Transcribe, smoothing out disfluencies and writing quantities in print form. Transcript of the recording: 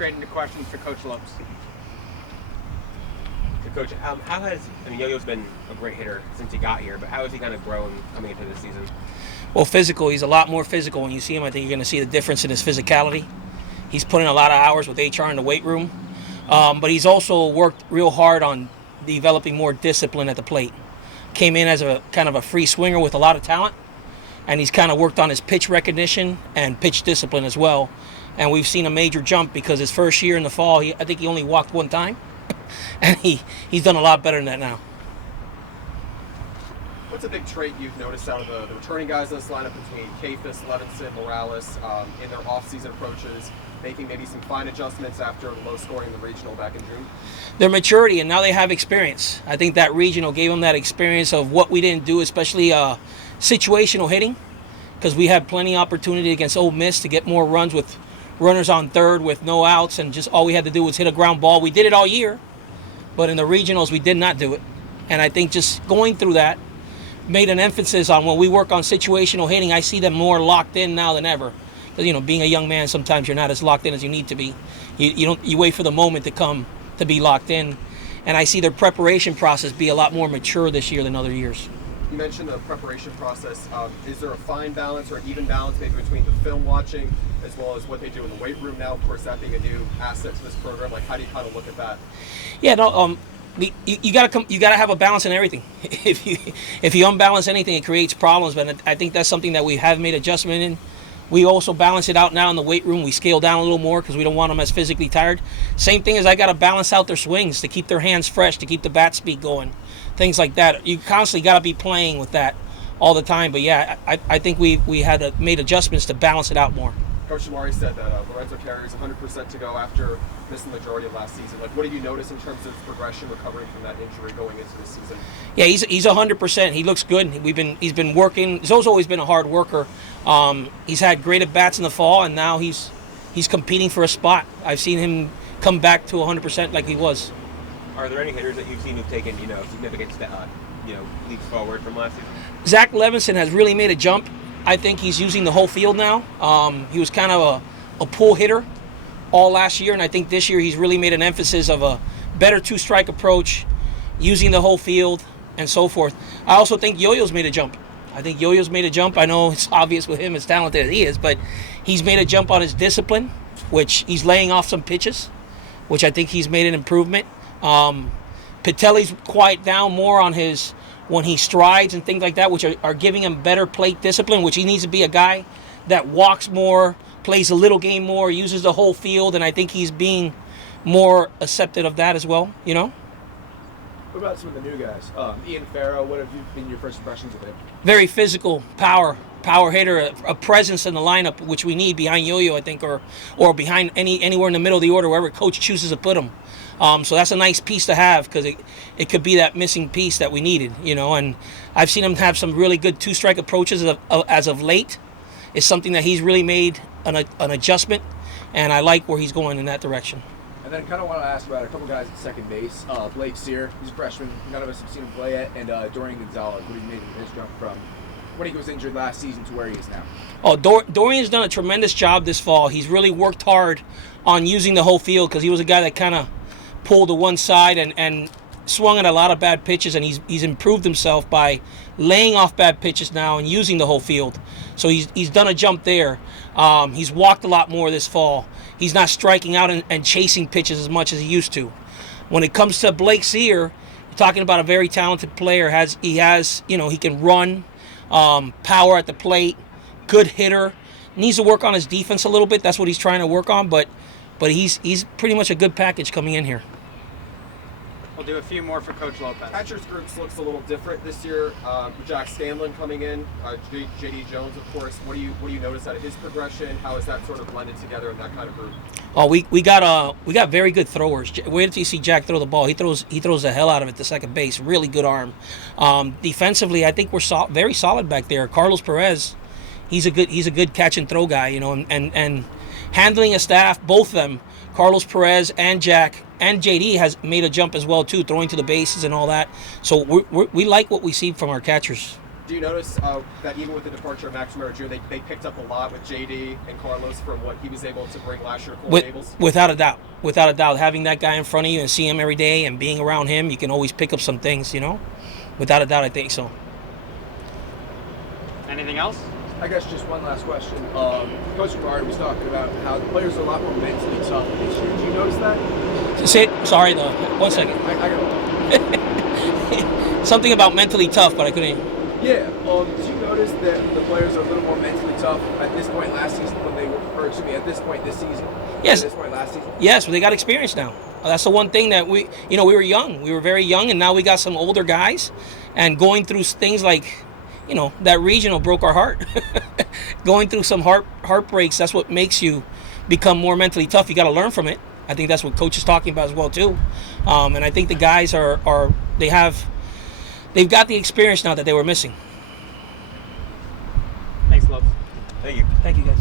straight into questions for Coach Lopez. So, Coach, Yo-Yo's been a great hitter since he got here, but how has he kind of grown coming into this season? Well, physical. He's a lot more physical. When you see him, I think you're going to see the difference in his physicality. He's put in a lot of hours with HR in the weight room. But he's also worked real hard on developing more discipline at the plate. Came in as a kind of a free swinger with a lot of talent, and he's kind of worked on his pitch recognition and pitch discipline as well. And we've seen a major jump because his first year in the fall, I think he only walked one time, and he's done a lot better than that now. What's a big trait you've noticed out of the returning guys in this lineup between Kafis, Levinson, Morales in their off-season approaches, making maybe some fine adjustments after the low scoring in the regional back in June? Their maturity, and now they have experience. I think that regional gave them that experience of what we didn't do, especially situational hitting, because we had plenty of opportunity against Ole Miss to get more runs with runners on third with no outs, and just all we had to do was hit a ground ball. We did it all year, but in the regionals we did not do it. And I think just going through that made an emphasis on when we work on situational hitting, I see them more locked in now than ever. Because, being a young man, sometimes you're not as locked in as you need to be. You wait for the moment to come to be locked in. And I see their preparation process be a lot more mature this year than other years. You mentioned the preparation process. Is there a fine balance or an even balance maybe between the film watching as well as what they do in the weight room now? Of course, that being a new asset to this program. Like, how do you kind of look at that? Yeah, no, you gotta have a balance in everything. If you unbalance anything, it creates problems. But I think that's something that we have made adjustment in. We also balance it out now in the weight room. We scale down a little more because we don't want them as physically tired. Same thing as I got to balance out their swings to keep their hands fresh, to keep the bat speed going, things like that. You constantly got to be playing with that all the time. But yeah, I think we had made adjustments to balance it out more. Coach Shamari said that Lorenzo carries 100% to go after missing the majority of last season. Like, what did you notice in terms of progression recovering from that injury going into this season? Yeah, he's 100%. He looks good. He's been working. He's also always been a hard worker. He's had great at bats in the fall, and now he's competing for a spot. I've seen him come back to 100% like he was. Are there any hitters that you've seen who've taken significant leaps forward from last season? Zach Levinson has really made a jump. I think he's using the whole field now. He was kind of a pull hitter all last year, and I think this year he's really made an emphasis of a better two-strike approach, using the whole field, and so forth. I also think Yo-Yo's made a jump. I know it's obvious with him as talented as he is, but he's made a jump on his discipline, which he's laying off some pitches, which I think he's made an improvement. Patelli's quiet down more on his when he strides and things like that, which are giving him better plate discipline, which he needs to be a guy that walks more, plays a little game more, uses the whole field, and I think he's being more accepted of that as well, What about some of the new guys? Ian Farrow, what have been your first impressions of him? Very physical, power hitter, a presence in the lineup, which we need behind Yo-Yo, I think, or behind anywhere in the middle of the order, wherever coach chooses to put him. So that's a nice piece to have because it could be that missing piece that we needed, and I've seen him have some really good two-strike approaches as of late. It's something that he's really made an adjustment, and I like where he's going in that direction. And then kind of want to ask about a couple guys at second base. Blake Sear, he's a freshman. None of us have seen him play yet. And Dorian Gonzalez, what he made his jump from when he was injured last season to where he is now. Oh, Dorian's done a tremendous job this fall. He's really worked hard on using the whole field because he was a guy that kind of pulled to one side and swung at a lot of bad pitches, and he's improved himself by laying off bad pitches now and using the whole field. So he's done a jump there. He's walked a lot more this fall. He's not striking out and chasing pitches as much as he used to. When it comes to Blake Sear, you're talking about a very talented player. He can run, power at the plate, good hitter. Needs to work on his defense a little bit. That's what he's trying to work on, but he's pretty much a good package coming in here. We'll do a few more for Coach Lopez. Catcher's groups looks a little different this year. Jack Scanlon coming in, J.D. Jones, of course. What do you notice out of his progression? How is that sort of blended together in that kind of group? Oh, we got very good throwers. Wait until you see Jack throw the ball. He throws the hell out of it to second base. Really good arm. Defensively, I think we're very solid back there. Carlos Perez, he's a good catch and throw guy. And handling a staff, both of them, Carlos Perez and Jack and JD has made a jump as well too, throwing to the bases and all that. So we like what we see from our catchers. Do you notice that even with the departure of Max Romero Jr., they picked up a lot with JD and Carlos from what he was able to bring last year at Coral Gables? Without a doubt, having that guy in front of you and see him every day and being around him, you can always pick up some things, Without a doubt, I think so. Anything else? I guess just one last question. Coach Romero was talking about how the players are a lot more mentally tough this year. Do you notice that? Sorry, though. 1 second. I got Something about mentally tough, but I couldn't. Yeah. Did you notice that the players are a little more mentally tough at this point last season when they were, or excuse me, at this point this season? Yes. At this point last season? Yes, but they got experience now. That's the one thing that we were young. We were very young, and now we got some older guys, and going through things like, that regional broke our heart. Going through some heartbreaks, that's what makes you become more mentally tough. You got to learn from it. I think that's what Coach is talking about as well too. And I think the guys they've got the experience now that they were missing. Thanks, Lopes. Thank you. Thank you, guys.